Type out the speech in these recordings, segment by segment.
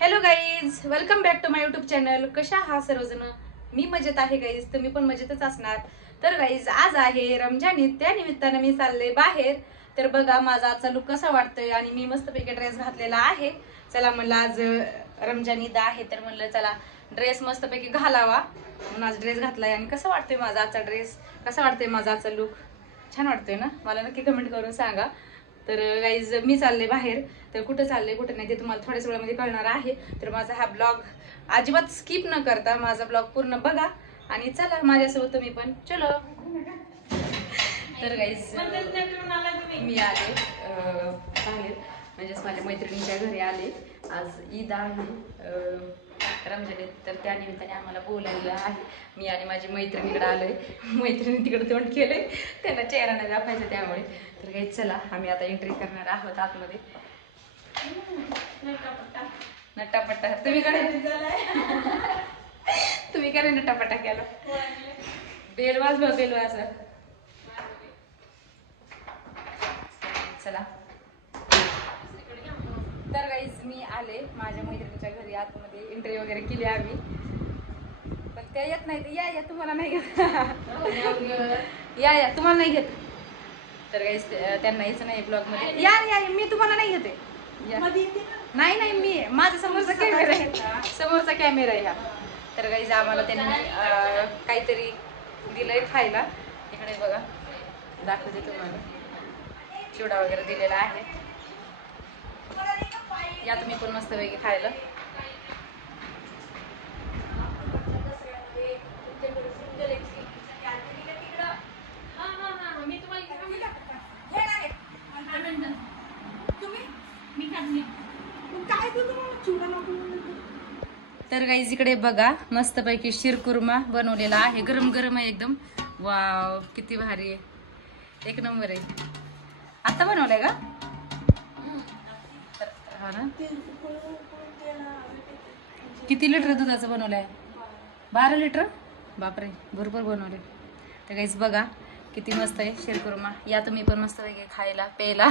Hello guys, welcome back to my YouTube channel. कशा आहात सर्वजण? मी मजेत आहे गाईज, तुम्ही पण मजेतच असणार. तर गाईज आज आहे रमजान ईद, त्या निमित्तानं मी चालले बाहेर. तर बघा माझा आजचा लुक कसा वाटतोय आणि मी मस्तपैकी ड्रेस घातलेला आहे. चला म्हणलं आज रमजान ईद आहे तर म्हणलं चला ड्रेस मस्तपैकी घालावा म्हणून आज ड्रेस घातलाय. आणि कसं वाटतोय माझा आजचा ड्रेस, कसा वाटतोय माझा आजचा लुक? छान वाटतोय ना? मला नक्की कमेंट करून सांगा. तर गाईज मी चालले बाहेर, तर कुठं चालले कुठं नाही ते तुम्हाला थोड्याच वेळामध्ये कळणार आहे. तर माझा हा ब्लॉग अजिबात स्किप न करता माझा ब्लॉग पूर्ण बघा आणि चला माझ्यासोबत तुम्ही पण चलो. तर गाईज मी आले बाहेर, म्हणजेच माझ्या मैत्रिणीच्या घरी आले. आज ईद आहे रमजान ईद, तर त्या निमित्ताने आम्हाला बोलायला आहे. मी आणि माझी मैत्रिणीकडे आलोय. मैत्रिणी तिकडे तोंड केलंय, त्यांना चेहरा नाही दाखवायचा त्यामुळे. तर काही चला आम्ही आता एंट्री करणार आहोत आतमध्ये. नटापट्टा तुम्ही काय नटापट्टा केला? बेलवाज बेलवाज. चला तर गाईज मी आले माझ्या मैत्रिणीच्या घरी. आतमध्ये एंट्री वगैरे केली आम्ही, पण त्या येत नाही. या तुम्हाला नाही घेत. या तुम्हाला नाही घेत. तर गाईज त्यांना यायचं नाही ब्लॉग मध्ये. या मी तुम्हाला नाही घेते. नाही मी माझा समोरचा कॅमेरा आहे, समोरचा कॅमेरा आहे हा. तर गाईज आम्हाला त्यांनी काहीतरी दिलंय खायला. इकडे बघा दाखवते तुम्हाला, चिवडा वगैरे दिलेला आहे. या तुम्ही पण मस्त वेगळी खायला. तर गाईज इकडे बघा मस्तपैकी शिरकुर्मा बनवलेला आहे, गरम गरम आहे एकदम. वाव किती भारी आहे, एक नंबर आहे. आता बनवलाय का? हा ना. किती लिटर दुधाचं बनवलंय? 12 लिटर. बापरे, भरपूर बनवले. तर गाईज बघा किती मस्त आहे शिरकुर्मा. या तुम्ही पण मस्त वेगळे खायला प्यायला.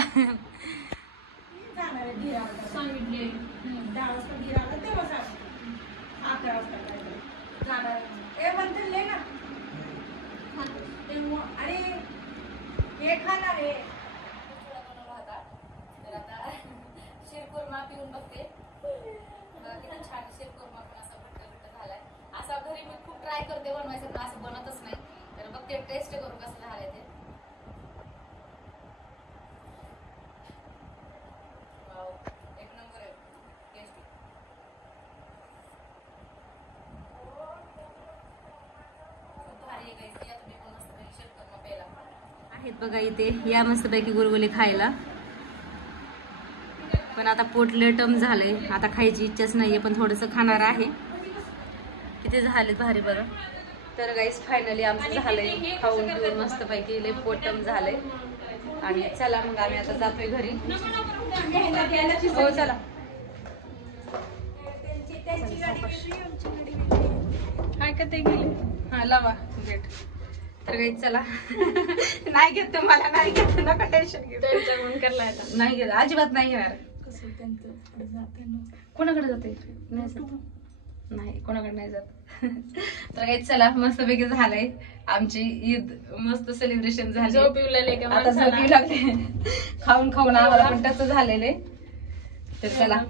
शिरकुर्मा पिऊन बघते, किती छान शिरकुर्मा पण असा घट्ट घट्ट झालाय. असा घरी मी खूप ट्राय करते बनवायचं, पण असं बनतच नाही. तर बघते टेस्ट करून कसं झालंय ते. एक नंबर आहे टेस्टी. भारी आहे गाईस. या तुम्ही पण मस्तपैकी शिरकुर्मा प्यायला आहेत बघा इथे. या मस्तपैकी गुलगुले खायला. पण आता पोट लेटम झालंय, आता खायची इच्छाच नाहीये, पण थोडंसं खाणार आहे. किती झाले भारी बघा. तर गाईस फायनली आमचं झालंय खाऊन पिऊन मस्तपैकी लय पोटम झालंय. आणि चला मग आम्ही आता जातोय घरी. हो चला. काय का ते गेले? हा लावा गेट. तर काही चला. नाही घेत तुम्हाला, नाही घेत, नका टेन्शन घेऊ. नाही घेत, अजिबात नाही घेणार. कोणाकडे जाते? नाही जात, नाही कोणाकडे नाही जात. तर काही चला मस्तपैकी झालंय आमची ईद, मस्त सेलिब्रेशन झाली. आता झोप येऊ लागले. खाऊन खाऊन आम्हाला पण टच झालेले. तर चला